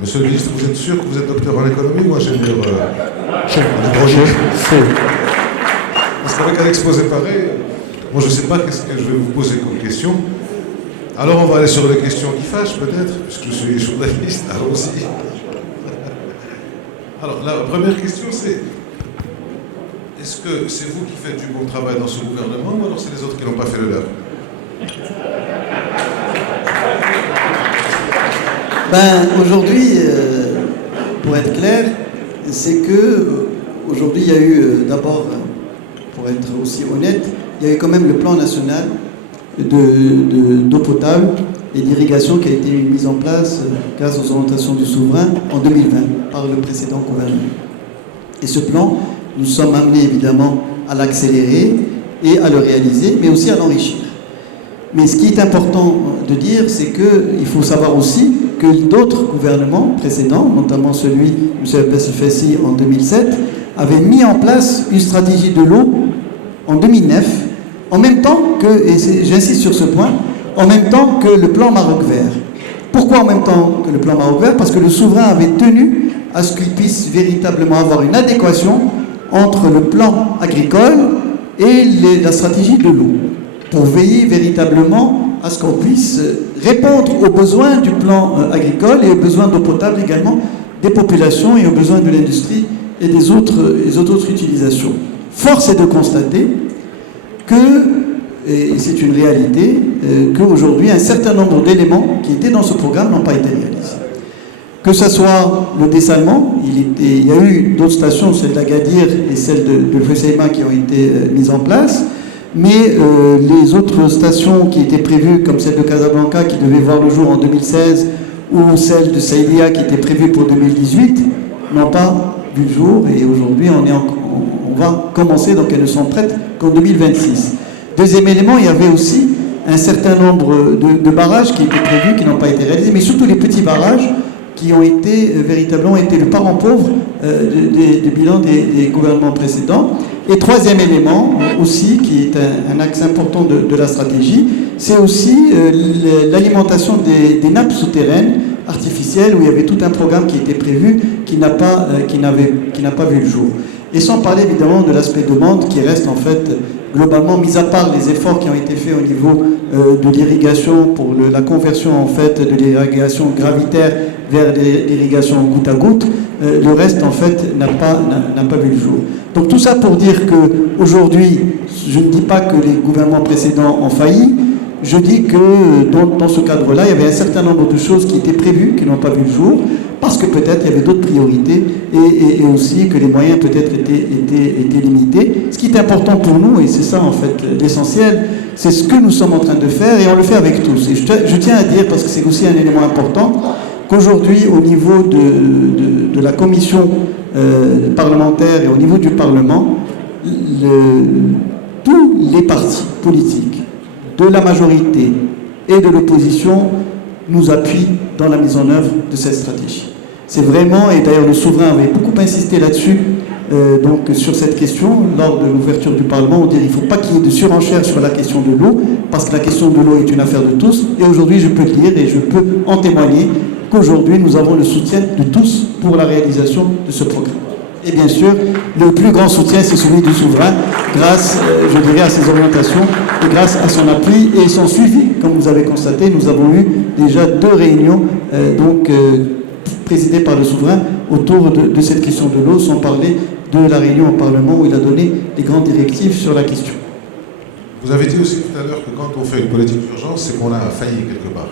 Monsieur le ministre, vous êtes sûr que vous êtes docteur en économie ou ingénieur Chef. en hydraulique? Parce qu'avec un exposé pareil, moi je ne sais pas qu'est-ce que je vais vous poser comme question. Alors on va aller sur les questions qui fâchent peut-être, puisque je suis journaliste, allons-y. Alors la première question c'est, est-ce que c'est vous qui faites du bon travail dans ce gouvernement ou alors c'est les autres qui n'ont pas fait le leur? Aujourd'hui, pour être clair, c'est que aujourd'hui il y a eu d'abord, pour être aussi honnête, il y a eu quand même le plan national d'eau potable et d'irrigation qui a été mis en place grâce aux orientations du souverain en 2020 par le précédent gouvernement. Et ce plan, nous sommes amenés évidemment à l'accélérer et à le réaliser, mais aussi à l'enrichir. Mais ce qui est important de dire, c'est qu'il faut savoir aussi que d'autres gouvernements précédents, notamment celui de M. Abdessi Fassi en 2007, avaient mis en place une stratégie de l'eau en 2009, en même temps que, et j'insiste sur ce point, en même temps que le plan Maroc Vert. Pourquoi en même temps que le plan Maroc Vert? Parce que le souverain avait tenu à ce qu'il puisse véritablement avoir une adéquation entre le plan agricole et la stratégie de l'eau, pour veiller véritablement à ce qu'on puisse répondre aux besoins du plan agricole et aux besoins d'eau potable également des populations et aux besoins de l'industrie et des autres utilisations. Force est de constater que, et c'est une réalité, qu'aujourd'hui un certain nombre d'éléments qui étaient dans ce programme n'ont pas été réalisés. Que ce soit le dessalement, il y a eu d'autres stations, celle d'Agadir et celle de Fessaima qui ont été mises en place, mais les autres stations qui étaient prévues, comme celle de Casablanca qui devait voir le jour en 2016, ou celle de Saïdia qui était prévue pour 2018, n'ont pas vu le jour, et aujourd'hui on va commencer, donc elles ne sont prêtes qu'en 2026. Deuxième élément, il y avait aussi un certain nombre de barrages qui étaient prévus, qui n'ont pas été réalisés, mais surtout les petits barrages qui ont été véritablement le parent pauvre du bilan des gouvernements précédents. Et troisième élément aussi, qui est un axe important de la stratégie, c'est aussi l'alimentation des nappes souterraines artificielles, où il y avait tout un programme qui était prévu, qui n'a pas vu le jour. Et sans parler évidemment de l'aspect demande qui reste en fait globalement, mis à part les efforts qui ont été faits au niveau de l'irrigation pour la conversion en fait de l'irrigation gravitaire vers l'irrigation goutte à goutte, le reste en fait n'a pas vu le jour. Donc tout ça pour dire qu'aujourd'hui, je ne dis pas que les gouvernements précédents ont failli, je dis que dans ce cadre-là, il y avait un certain nombre de choses qui étaient prévues, qui n'ont pas vu le jour, parce que peut-être il y avait d'autres priorités et aussi que les moyens peut-être étaient limités. Ce qui est important pour nous, et c'est ça en fait l'essentiel, c'est ce que nous sommes en train de faire et on le fait avec tous. Et je tiens à dire, parce que c'est aussi un élément important, qu'aujourd'hui au niveau de la commission parlementaire et au niveau du Parlement, tous les partis politiques, de la majorité et de l'opposition, nous appuient dans la mise en œuvre de cette stratégie. C'est vraiment, et d'ailleurs le souverain avait beaucoup insisté là-dessus, donc sur cette question, lors de l'ouverture du Parlement, on dit qu'il ne faut pas qu'il y ait de surenchère sur la question de l'eau, parce que la question de l'eau est une affaire de tous, et aujourd'hui je peux le dire et je peux en témoigner qu'aujourd'hui nous avons le soutien de tous pour la réalisation de ce programme. Et bien sûr, le plus grand soutien, c'est celui du souverain, grâce, je dirais, à ses orientations et grâce à son appui et son suivi. Comme vous avez constaté, nous avons eu déjà 2 réunions présidées par le souverain autour de cette question de l'eau, sans parler de la réunion au Parlement où il a donné les grandes directives sur la question. Vous avez dit aussi tout à l'heure que quand on fait une politique d'urgence, c'est qu'on a failli quelque part.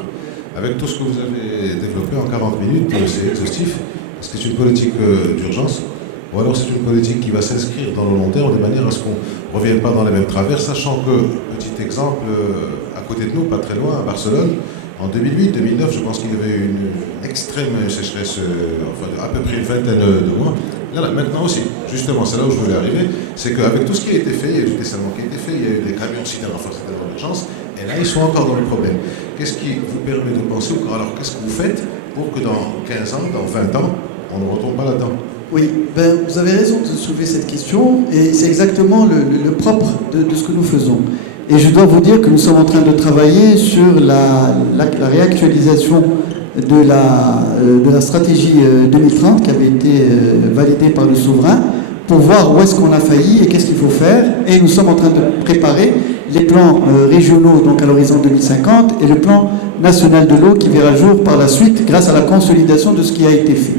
Avec tout ce que vous avez développé en 40 minutes, c'est exhaustif. Est-ce que c'est une politique d'urgence ? Ou alors c'est une politique qui va s'inscrire dans le long terme de manière à ce qu'on ne revienne pas dans les mêmes travers, sachant que, petit exemple, à côté de nous, pas très loin, à Barcelone, en 2008-2009, je pense qu'il y avait une extrême sécheresse, enfin à peu près une vingtaine de mois. Là, maintenant aussi, justement, c'est là où je voulais arriver, c'est qu'avec tout ce qui a été fait, il y a eu du dessalement qui a été fait, il y a eu des camions citernes en force d'urgence, et là, ils sont encore dans le problème. Qu'est-ce qui vous permet de penser, ou alors qu'est-ce que vous faites pour que dans 15 ans, dans 20 ans, on ne retombe pas là-dedans ? Oui, vous avez raison de soulever cette question et c'est exactement le propre de ce que nous faisons. Et je dois vous dire que nous sommes en train de travailler sur la réactualisation de la stratégie 2030 qui avait été validée par le souverain pour voir où est-ce qu'on a failli et qu'est-ce qu'il faut faire. Et nous sommes en train de préparer les plans régionaux donc à l'horizon 2050 et le plan national de l'eau qui verra le jour par la suite grâce à la consolidation de ce qui a été fait.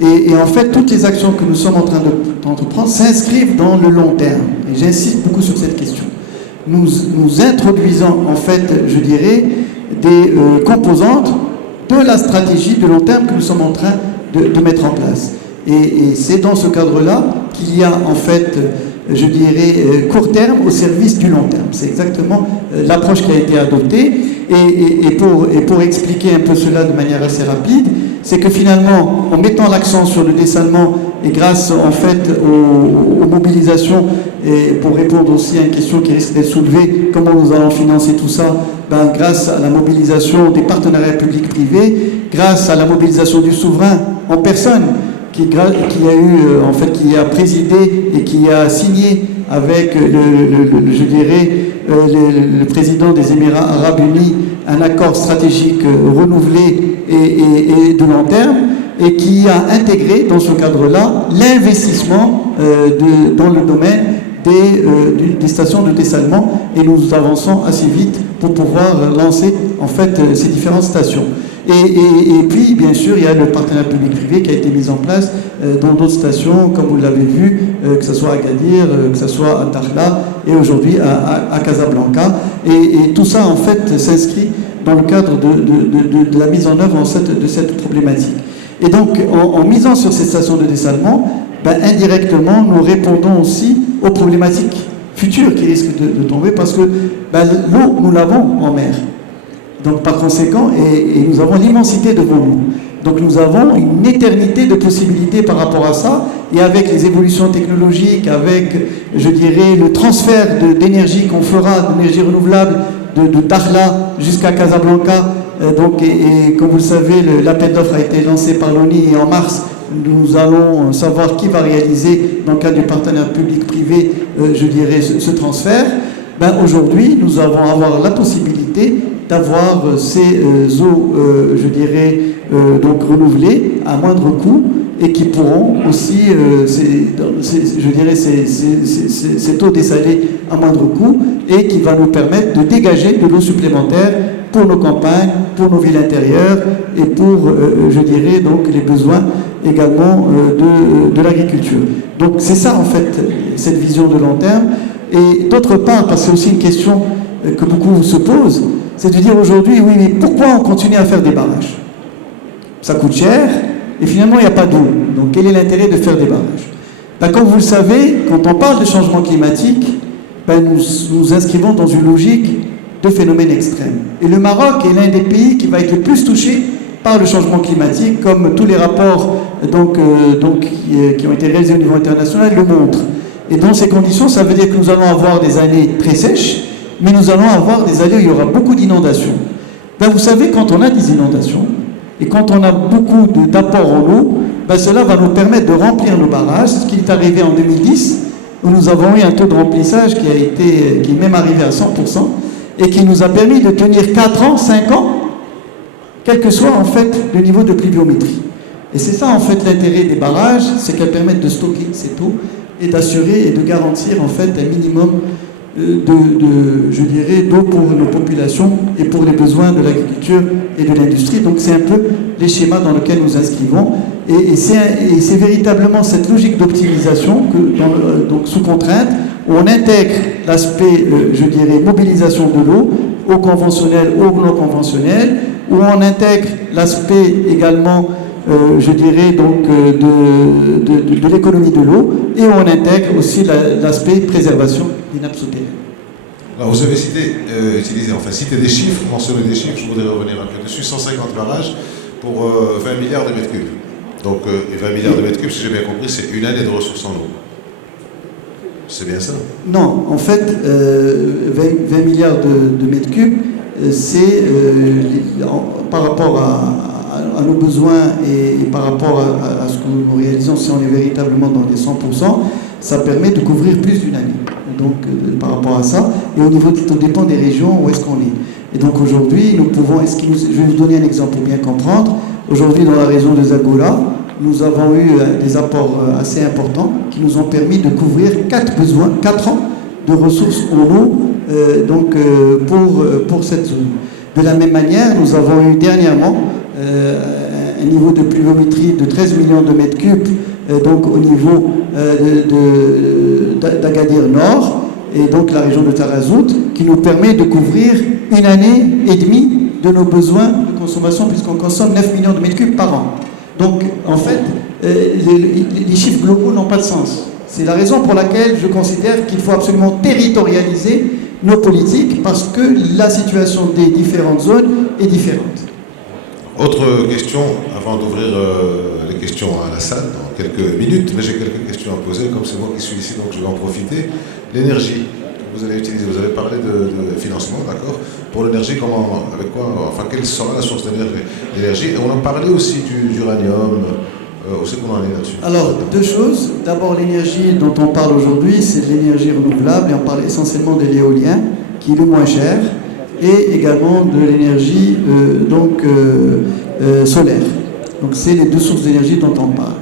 Et en fait, toutes les actions que nous sommes en train d'entreprendre s'inscrivent dans le long terme. Et j'insiste beaucoup sur cette question. Nous introduisons, en fait, je dirais, des composantes de la stratégie de long terme que nous sommes en train de mettre en place. Et c'est dans ce cadre-là qu'il y a, en fait, je dirais, court terme au service du long terme. C'est exactement l'approche qui a été adoptée. Et pour expliquer un peu cela de manière assez rapide, c'est que finalement, en mettant l'accent sur le dessalement et grâce en fait aux mobilisations, et pour répondre aussi à une question qui risque d'être soulevée, comment nous allons financer tout ça, grâce à la mobilisation des partenariats publics-privés, grâce à la mobilisation du souverain en personne, qui a eu, en fait, qui a présidé et qui a signé avec je dirais, le président des Émirats Arabes Unis un accord stratégique renouvelé et de long terme, et qui a intégré dans ce cadre-là l'investissement dans le domaine des stations de dessalement, et nous avançons assez vite pour pouvoir lancer en fait ces différentes stations. Et puis, bien sûr, il y a le partenariat public-privé qui a été mis en place dans d'autres stations, comme vous l'avez vu, que ce soit à Agadir, que ce soit à Dakhla, et aujourd'hui à Casablanca. Et tout ça, en fait, s'inscrit dans le cadre de la mise en œuvre de cette problématique. Et donc, en misant sur ces stations de dessalement, indirectement, nous répondons aussi aux problématiques futures qui risquent de tomber, parce que l'eau, nous l'avons en mer. Donc par conséquent, et nous avons l'immensité devant nous. Donc nous avons une éternité de possibilités par rapport à ça, et avec les évolutions technologiques, avec, je dirais, le transfert d'énergie qu'on fera, d'énergie renouvelable, de Dakhla jusqu'à Casablanca. Donc, et comme vous le savez, l'appel d'offres a été lancé par l'ONI, et en mars, nous allons savoir qui va réaliser, dans le cadre du partenariat public-privé, je dirais, ce transfert. Aujourd'hui, nous allons avoir la possibilité d'avoir ces eaux, je dirais, donc renouvelées à moindre coût, et qui pourront aussi, je dirais, cette eau dessalée à moindre coût, et qui va nous permettre de dégager de l'eau supplémentaire pour nos campagnes, pour nos villes intérieures, et pour, je dirais, donc les besoins également de l'agriculture. Donc c'est ça, en fait, cette vision de long terme. Et d'autre part, parce que c'est aussi une question que beaucoup se posent, c'est de dire aujourd'hui, oui, mais pourquoi on continue à faire des barrages? Ça coûte cher, et finalement, il n'y a pas d'eau. Donc, quel est l'intérêt de faire des barrages? Comme vous le savez, quand on parle de changement climatique, nous inscrivons dans une logique de phénomènes extrêmes. Et le Maroc est l'un des pays qui va être le plus touché par le changement climatique, comme tous les rapports qui ont été réalisés au niveau international le montrent. Et dans ces conditions, ça veut dire que nous allons avoir des années très sèches, mais nous allons avoir des années où il y aura beaucoup d'inondations. Vous savez, quand on a des inondations, et quand on a beaucoup d'apports en eau, cela va nous permettre de remplir nos barrages, ce qui est arrivé en 2010, où nous avons eu un taux de remplissage qui est même arrivé à 100%, et qui nous a permis de tenir 4 ans, 5 ans, quel que soit en fait le niveau de pluviométrie. Et c'est ça en fait l'intérêt des barrages, c'est qu'elles permettent de stocker cette eau et d'assurer et de garantir en fait un minimum je dirais, d'eau pour nos populations et pour les besoins de l'agriculture et de l'industrie. Donc c'est un peu les schémas dans lesquels nous inscrivons. Et c'est véritablement cette logique d'optimisation, donc sous contrainte, où on intègre l'aspect, je dirais, mobilisation de l'eau, au conventionnel, au non conventionnel, où on intègre l'aspect également, je dirais, donc, de l'économie de l'eau, et on intègre aussi l'aspect préservation des nappes souterraines. Alors vous avez cité des chiffres, mentionné des chiffres, je voudrais revenir un peu dessus, 150 barrages pour 20 milliards de mètres cubes. Donc, 20 milliards de mètres cubes, si j'ai bien compris, c'est une année de ressources en eau. C'est bien ça? Non, en fait, 20 milliards de mètres cubes, c'est par rapport à nos besoins et par rapport à ce que nous réalisons, si on est véritablement dans les 100%, ça permet de couvrir plus d'une année. Donc, par rapport à ça, et au niveau, tout dépend des régions où est-ce qu'on est. Et donc aujourd'hui, nous pouvons, je vais vous donner un exemple pour bien comprendre. Aujourd'hui, dans la région de Zagora, nous avons eu des apports assez importants qui nous ont permis de couvrir 4 ans de ressources en eau pour cette zone. De la même manière, nous avons eu dernièrement un niveau de pluviométrie de 13 millions de mètres cubes donc au niveau d'Agadir Nord et donc la région de Tarazout, qui nous permet de couvrir 1 année et demie de nos besoins de consommation, puisqu'on consomme 9 millions de mètres cubes par an. Donc, en fait, les chiffres globaux n'ont pas de sens. C'est la raison pour laquelle je considère qu'il faut absolument territorialiser nos politiques, parce que la situation des différentes zones est différente. Autre question, avant d'ouvrir les questions à la salle, dans quelques minutes, mais j'ai quelques questions à poser, comme c'est moi qui suis ici, donc je vais en profiter. L'énergie que vous allez utiliser, vous avez parlé de financement, d'accord. Pour l'énergie, avec quoi, enfin, quelle sera la source d'énergie? Et on a parlé aussi d'uranium, où c'est qu'on en est là-dessus? Alors, 2 choses. D'abord, l'énergie dont on parle aujourd'hui, c'est de l'énergie renouvelable, et on parle essentiellement de l'éolien, qui est le moins cher, et également de l'énergie solaire. Donc c'est les 2 sources d'énergie dont on parle.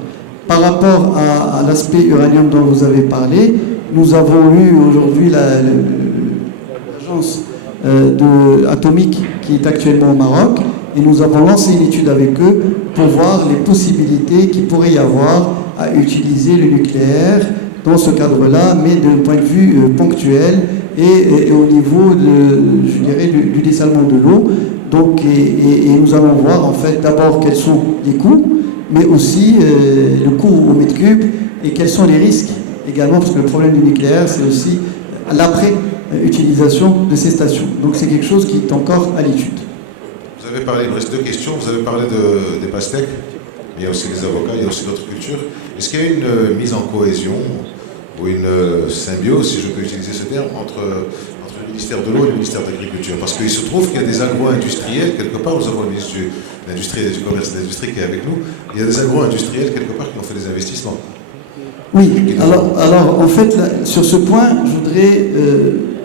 Par rapport à l'aspect uranium dont vous avez parlé, nous avons eu aujourd'hui l'agence atomique qui est actuellement au Maroc, et nous avons lancé une étude avec eux pour voir les possibilités qu'il pourrait y avoir à utiliser le nucléaire dans ce cadre-là, mais d'un point de vue ponctuel et au niveau du dessalement de l'eau. Donc, et nous allons voir en fait d'abord quels sont les coûts, mais aussi le coût au mètre cube et quels sont les risques également, parce que le problème du nucléaire, c'est aussi l'après-utilisation de ces stations. Donc c'est quelque chose qui est encore à l'étude. Vous avez parlé, il me reste 2 questions, vous avez parlé des pastèques, il y a aussi les avocats, il y a aussi d'autres cultures. Est-ce qu'il y a une mise en cohésion ou une symbiose, si je peux utiliser ce terme, entre le ministère de l'eau et le ministère de l'Agriculture? Parce qu'il se trouve qu'il y a des agro-industriels, quelque part, nous avons le ministre de l'Industrie et du Commerce et de l'Industrie qui est avec nous, il y a des agro-industriels, quelque part, qui ont fait des investissements. Oui, alors en fait, là, sur ce point, je voudrais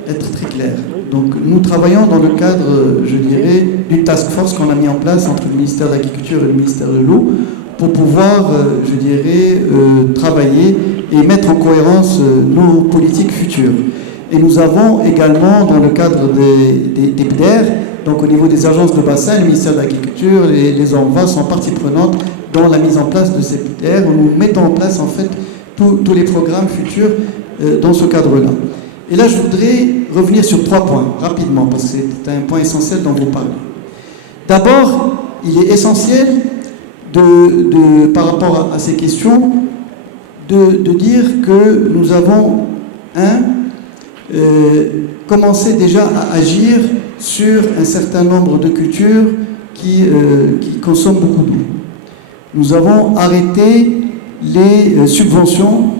être très clair. Donc nous travaillons dans le cadre, je dirais, d'une task force qu'on a mis en place entre le ministère de l'Agriculture et le ministère de l'Eau pour pouvoir, je dirais, travailler et mettre en cohérence nos politiques futures. Et nous avons également, dans le cadre des PDER, donc au niveau des agences de bassin, le ministère de l'Agriculture, les ONVA sont partie prenante dans la mise en place de ces PDER, où nous mettons en place en fait tous les programmes futurs dans ce cadre-là. Et là, je voudrais revenir sur 3 points, rapidement, parce que c'est un point essentiel dont vous parlez. D'abord, il est essentiel, par rapport à ces questions, de dire que nous avons, commencé déjà à agir sur un certain nombre de cultures qui consomment beaucoup d'eau. Nous avons arrêté les subventions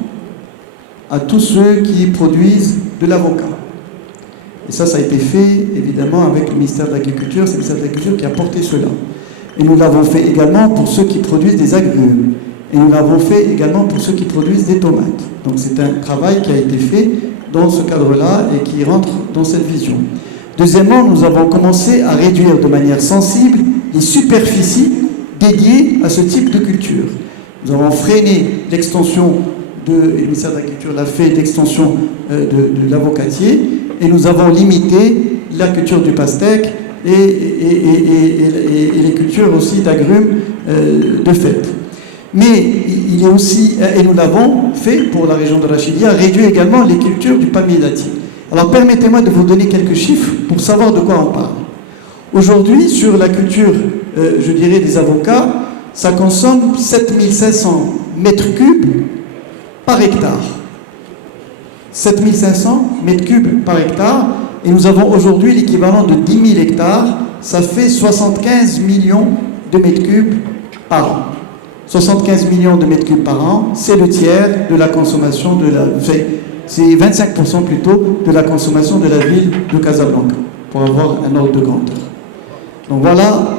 à tous ceux qui produisent de l'avocat. Et ça a été fait évidemment avec le ministère de l'Agriculture, c'est le ministère de l'Agriculture qui a porté cela. Et nous l'avons fait également pour ceux qui produisent des agrumes. Et nous l'avons fait également pour ceux qui produisent des tomates. Donc c'est un travail qui a été fait dans ce cadre-là et qui rentre dans cette vision. Deuxièmement, nous avons commencé à réduire de manière sensible les superficies dédiées à ce type de culture. Nous avons freiné l'extension le ministère de l'Agriculture l'a fait, l'extension de l'avocatier, et nous avons limité la culture du pastèque et les cultures aussi d'agrumes de fait. Mais il est aussi, et nous l'avons fait pour la région de Rachidia, réduit également les cultures du palmier dattier. Alors permettez-moi de vous donner quelques chiffres pour savoir de quoi on parle. Aujourd'hui, sur la culture, je dirais, des avocats, ça consomme 7500 mètres cubes par hectare. 7500 mètres cubes par hectare, et nous avons aujourd'hui l'équivalent de 10 000 hectares, ça fait 75 millions de mètres cubes par an. 75 millions de mètres cubes par an, c'est le tiers de la consommation de la... C'est 25% plutôt de la consommation de la ville de Casablanca, pour avoir un ordre de grandeur. Donc voilà,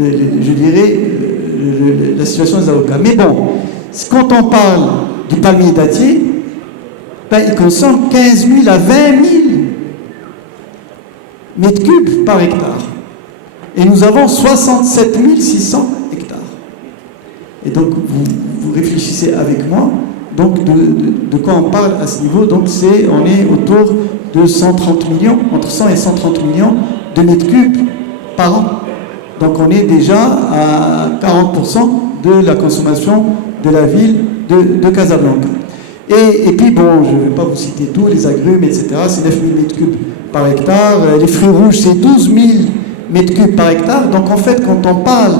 je dirais, la situation des avocats. Mais bon, quand on parle du palmier dattier, ben, il consomme 15 000 à 20 000 mètres cubes par hectare. Et nous avons 67 600 hectares. Et donc, vous réfléchissez avec moi, donc de quoi on parle à ce niveau. Donc, on est autour de 130 millions, entre 100 et 130 millions de mètres cubes par an. Donc, on est déjà à 40% de la consommation de la ville de Casablanca. Et puis, bon, je ne vais pas vous citer tous, les agrumes, etc., c'est 9 000 mètres cubes par hectare. Les fruits rouges, c'est 12 000 mètres cubes par hectare. Donc, en fait, quand on parle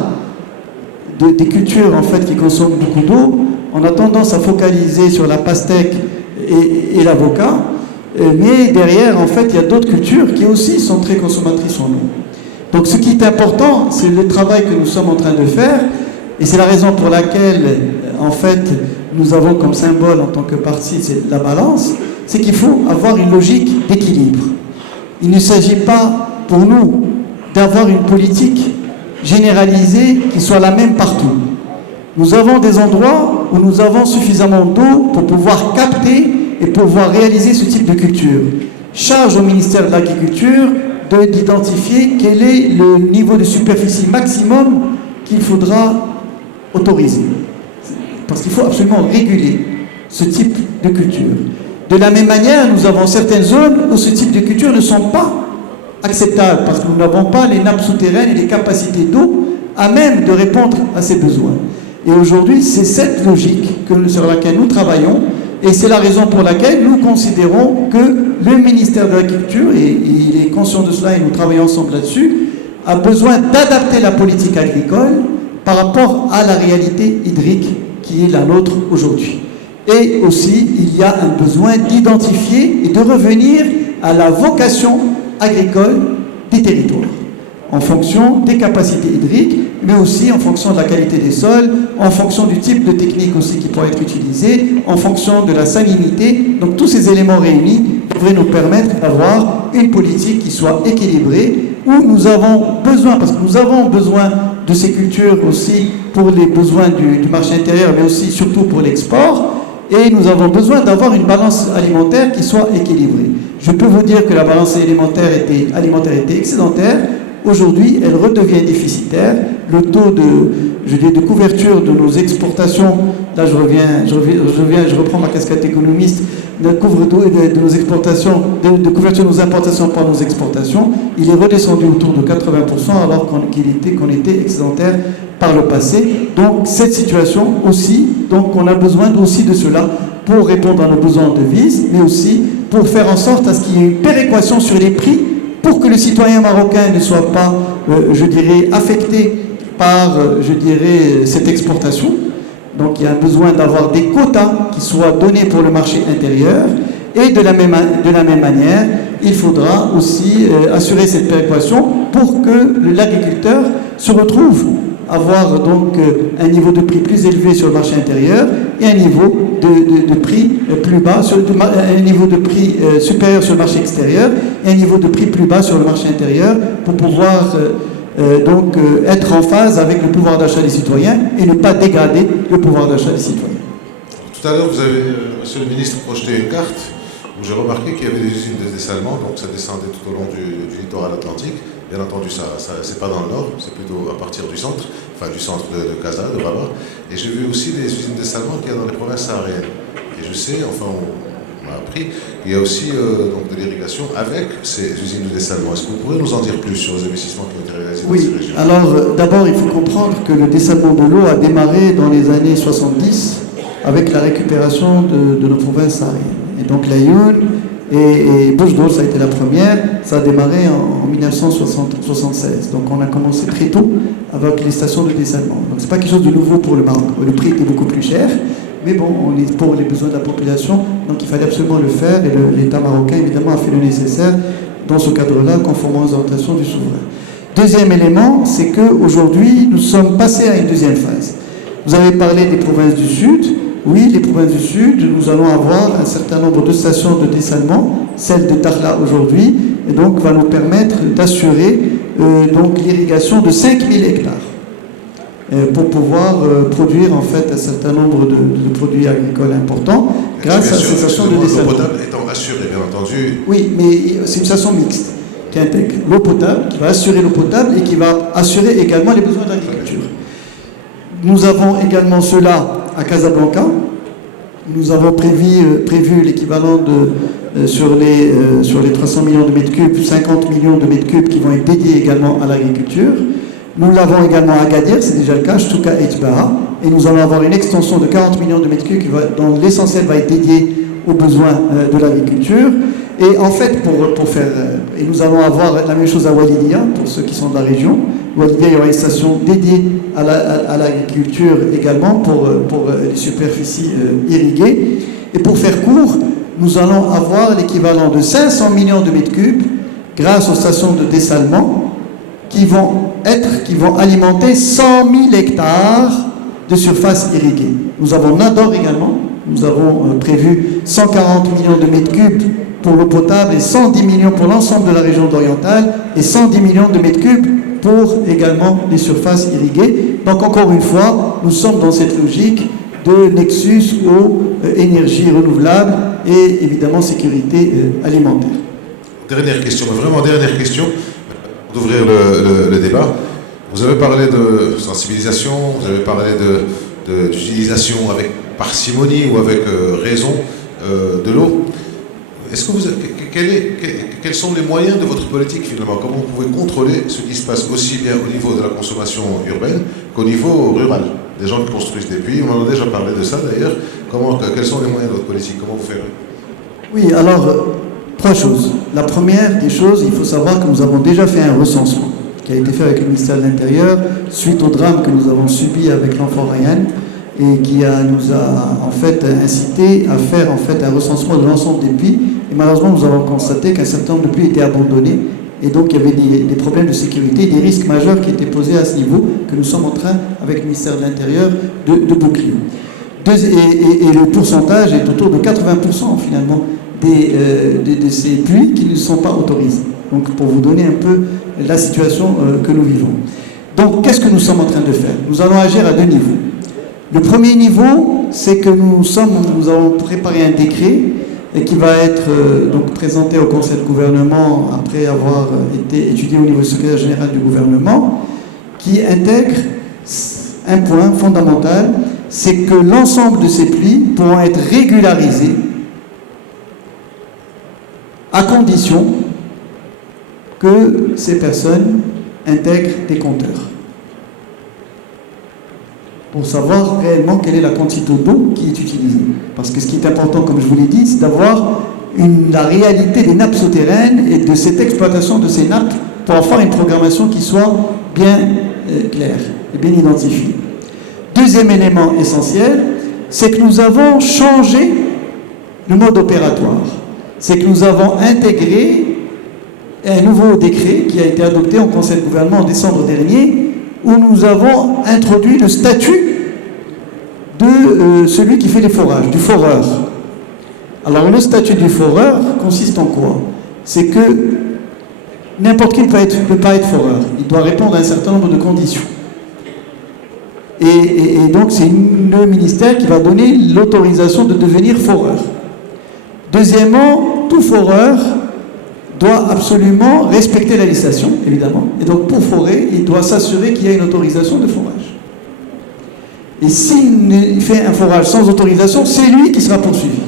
des cultures en fait, qui consomment beaucoup d'eau, on a tendance à focaliser sur la pastèque et l'avocat. Mais derrière, en fait, il y a d'autres cultures qui aussi sont très consommatrices en eau. Donc, ce qui est important, c'est le travail que nous sommes en train de faire. Et c'est la raison pour laquelle, en fait, nous avons comme symbole en tant que parti, c'est la balance, c'est qu'il faut avoir une logique d'équilibre. Il ne s'agit pas, pour nous, d'avoir une politique généralisée qui soit la même partout. Nous avons des endroits où nous avons suffisamment d'eau pour pouvoir capter et pouvoir réaliser ce type de culture. Charge au ministère de l'Agriculture d'identifier quel est le niveau de superficie maximum qu'il faudra autoriser. Parce qu'il faut absolument réguler ce type de culture. De la même manière, nous avons certaines zones où ce type de culture ne sont pas acceptables parce que nous n'avons pas les nappes souterraines et les capacités d'eau à même de répondre à ces besoins. Et aujourd'hui, c'est cette logique sur laquelle nous travaillons et c'est la raison pour laquelle nous considérons que le ministère de l'Agriculture, et il est conscient de cela et nous travaillons ensemble là-dessus, a besoin d'adapter la politique agricole par rapport à la réalité hydrique qui est la nôtre aujourd'hui. Et aussi, il y a un besoin d'identifier et de revenir à la vocation agricole des territoires, en fonction des capacités hydriques, mais aussi en fonction de la qualité des sols, en fonction du type de technique aussi qui pourrait être utilisée, en fonction de la salinité. Donc tous ces éléments réunis devraient nous permettre d'avoir une politique qui soit équilibrée, où nous avons besoin, parce que nous avons besoin de ces cultures aussi pour les besoins du marché intérieur, mais aussi surtout pour l'export, et nous avons besoin d'avoir une balance alimentaire qui soit équilibrée. Je peux vous dire que la balance alimentaire était excédentaire. Aujourd'hui, elle redevient déficitaire. Le taux de couverture de nos exportations, là je reprends ma casquette économiste, de nos exportations, de couverture de nos importations par nos exportations, il est redescendu autour de 80% alors qu'on était excédentaire par le passé. Donc cette situation aussi, donc on a besoin aussi de cela pour répondre à nos besoins de devises, mais aussi pour faire en sorte à ce qu'il y ait une péréquation sur les prix pour que le citoyen marocain ne soit pas, affecté par, cette exportation. Donc il y a un besoin d'avoir des quotas qui soient donnés pour le marché intérieur. Et de la même manière, il faudra aussi assurer cette péréquation pour que l'agriculteur se retrouve avoir donc un niveau de prix plus élevé sur le marché intérieur et un niveau de prix plus bas, un niveau de prix supérieur sur le marché extérieur et un niveau de prix plus bas sur le marché intérieur pour pouvoir être en phase avec le pouvoir d'achat des citoyens et ne pas dégrader le pouvoir d'achat des citoyens. Tout à l'heure, vous avez, Monsieur le ministre, projeté une carte où j'ai remarqué qu'il y avait des usines de dessalement, donc ça descendait tout au long du littoral atlantique. Bien entendu, ça c'est pas dans le nord, c'est plutôt à partir du centre de Casa, de Rabat. Et j'ai vu aussi des usines de dessalement qu'il y a dans les provinces sahariennes. Et je sais, on m'a appris, qu'il y a aussi donc de l'irrigation avec ces usines de dessalement. Est-ce que vous pourriez nous en dire plus sur les investissements qui ont été réalisés dans ces régions? Alors d'abord, il faut comprendre que le dessalement de l'eau a démarré dans les années 70 avec la récupération de nos provinces sahariennes. Et donc l'Aïoun et Boujdour, ça a été la première, ça a démarré en 1976. Donc on a commencé très tôt avec les stations de dessalement. Donc c'est pas quelque chose de nouveau pour le Maroc. Le prix était beaucoup plus cher, mais bon, pour les besoins de la population, donc il fallait absolument le faire et l'État marocain évidemment a fait le nécessaire dans ce cadre-là, conformément aux orientations du souverain. Deuxième élément, c'est qu'aujourd'hui, nous sommes passés à une deuxième phase. Vous avez parlé des provinces du Sud. Oui, les provinces du Sud, nous allons avoir un certain nombre de stations de dessalement, celle de Tarla aujourd'hui, et donc va nous permettre d'assurer l'irrigation de 5000 hectares pour pouvoir produire en fait un certain nombre de produits agricoles importants grâce à ces stations de dessalement. L'eau potable étant assurée, bien entendu. Oui, mais c'est une station mixte. qui intègre l'eau potable, qui va assurer l'eau potable et qui va assurer également les besoins de l'agriculture. Nous avons également cela à Casablanca. Nous avons prévu l'équivalent sur les 300 millions de mètres cubes, 50 millions de mètres cubes qui vont être dédiés également à l'agriculture. Nous l'avons également à Agadir, c'est déjà le cas, Chtouka et Tbaha, et nous allons avoir une extension de 40 millions de mètres cubes dont l'essentiel va être dédié aux besoins de l'agriculture. Et en fait, et nous allons avoir la même chose à Walidia, pour ceux qui sont de la région. Walidia, il y aura une station dédiée à l'agriculture également pour les superficies irriguées. Et pour faire court, nous allons avoir l'équivalent de 500 millions de mètres cubes grâce aux stations de dessalement qui vont alimenter 100 000 hectares de surface irriguée. Nous avons Nador également. Nous avons prévu 140 millions de mètres cubes pour l'eau potable et 110 millions pour l'ensemble de la région orientale et 110 millions de mètres cubes pour également les surfaces irriguées. Donc encore une fois, nous sommes dans cette logique de nexus aux énergies renouvelables et évidemment sécurité alimentaire. Dernière question, vraiment dernière question, d'ouvrir le débat. Vous avez parlé de sensibilisation, vous avez parlé d'utilisation avec parcimonie ou avec raison de l'eau. Est-ce que quels sont les moyens de votre politique finalement? Comment vous pouvez contrôler ce qui se passe aussi bien au niveau de la consommation urbaine qu'au niveau rural? Des gens qui construisent des puits, on en a déjà parlé de ça d'ailleurs. Quels sont les moyens de votre politique? Comment vous faites? Oui, alors, 3 choses. La première des choses, il faut savoir que nous avons déjà fait un recensement qui a été fait avec le ministère de l'Intérieur suite au drame que nous avons subi avec l'enfant Ryan et qui nous a en fait incité à faire en fait un recensement de l'ensemble des puits. Et malheureusement, nous avons constaté qu'un certain nombre de puits étaient abandonnés et donc il y avait des problèmes de sécurité, des risques majeurs qui étaient posés à ce niveau que nous sommes en train, avec le ministère de l'Intérieur, de boucler. Et le pourcentage est autour de 80% finalement de ces puits qui ne sont pas autorisés. Donc pour vous donner un peu la situation que nous vivons. Donc qu'est-ce que nous sommes en train de faire? Nous allons agir à 2 niveaux. Le premier niveau, c'est que nous avons préparé un décret qui va être donc présenté au Conseil de gouvernement après avoir été étudié au niveau du secrétaire général du gouvernement, qui intègre un point fondamental, c'est que l'ensemble de ces puits pourront être régularisés à condition que ces personnes intègrent des compteurs pour savoir réellement quelle est la quantité d'eau qui est utilisée. Parce que ce qui est important, comme je vous l'ai dit, c'est d'avoir la réalité des nappes souterraines et de cette exploitation de ces nappes pour en faire une programmation qui soit bien claire et bien identifiée. Deuxième élément essentiel, c'est que nous avons changé le mode opératoire. C'est que nous avons intégré un nouveau décret qui a été adopté en Conseil de gouvernement en décembre dernier, où nous avons introduit le statut de celui qui fait les forages, du foreur. Alors le statut du foreur consiste en quoi? C'est que n'importe qui ne peut pas être foreur. Il doit répondre à un certain nombre de conditions. Et donc c'est le ministère qui va donner l'autorisation de devenir foreur. Deuxièmement, tout foreur doit absolument respecter la législation, évidemment. Et donc, pour forer, il doit s'assurer qu'il y a une autorisation de forage. Et s'il fait un forage sans autorisation, c'est lui qui sera poursuivi.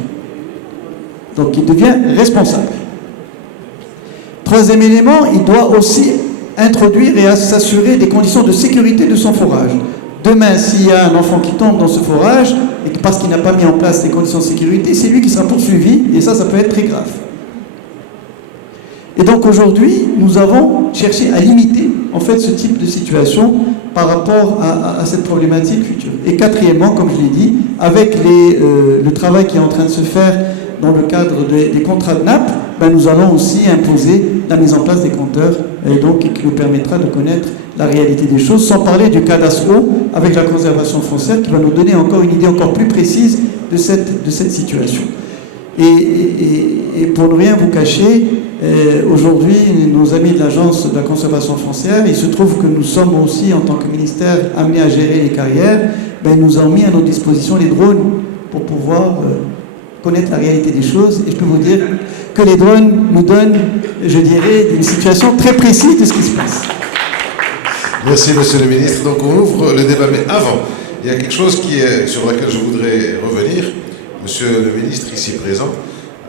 Donc, il devient responsable. Troisième élément, il doit aussi introduire et s'assurer des conditions de sécurité de son forage. Demain, s'il y a un enfant qui tombe dans ce forage, et parce qu'il n'a pas mis en place les conditions de sécurité, c'est lui qui sera poursuivi, et ça peut être très grave. Et donc aujourd'hui, nous avons cherché à limiter en fait ce type de situation par rapport à cette problématique future. Et quatrièmement, comme je l'ai dit, avec le travail qui est en train de se faire dans le cadre des contrats de nappe, nous allons aussi imposer la mise en place des compteurs et donc qui nous permettra de connaître la réalité des choses, sans parler du cadastre eau avec la conservation foncière qui va nous donner encore une idée encore plus précise de cette situation. Et pour ne rien vous cacher, aujourd'hui, nos amis de l'Agence de la conservation foncière, il se trouve que nous sommes aussi, en tant que ministère, amenés à gérer les carrières, nous avons mis à notre disposition les drones pour pouvoir connaître la réalité des choses. Et je peux vous dire que les drones nous donnent, je dirais, une situation très précise de ce qui se passe. Merci, Monsieur le Ministre. Donc on ouvre le débat, mais avant, il y a quelque chose sur laquelle je voudrais revenir. Monsieur le Ministre, ici présent,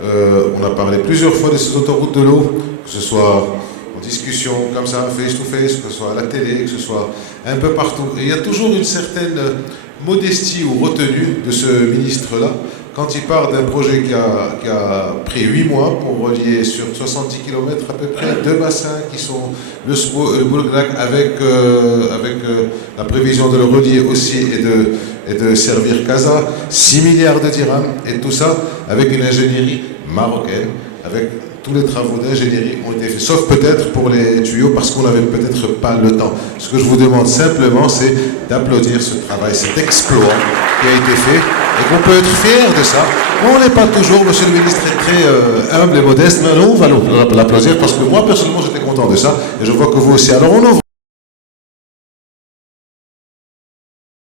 on a parlé plusieurs fois de ces autoroutes de l'eau, que ce soit en discussion comme ça, face-to-face, que ce soit à la télé, que ce soit un peu partout. Et il y a toujours une certaine modestie ou retenue de ce ministre-là quand il part d'un projet qui a pris 8 mois pour relier sur 70 km à peu près 2 bassins qui sont le Boulgrak avec la prévision de le relier aussi et de servir Casa, 6 milliards de dirhams et tout ça avec une ingénierie marocaine, avec tous les travaux d'ingénierie ont été faits, sauf peut-être pour les tuyaux parce qu'on n'avait peut-être pas le temps. Ce que je vous demande simplement, c'est d'applaudir ce travail, cet exploit qui a été fait et qu'on peut être fier de ça. On n'est pas toujours, monsieur le ministre est très humble et modeste, mais non, on va l'applaudir parce que moi personnellement j'étais content de ça et je vois que vous aussi. Alors on ouvre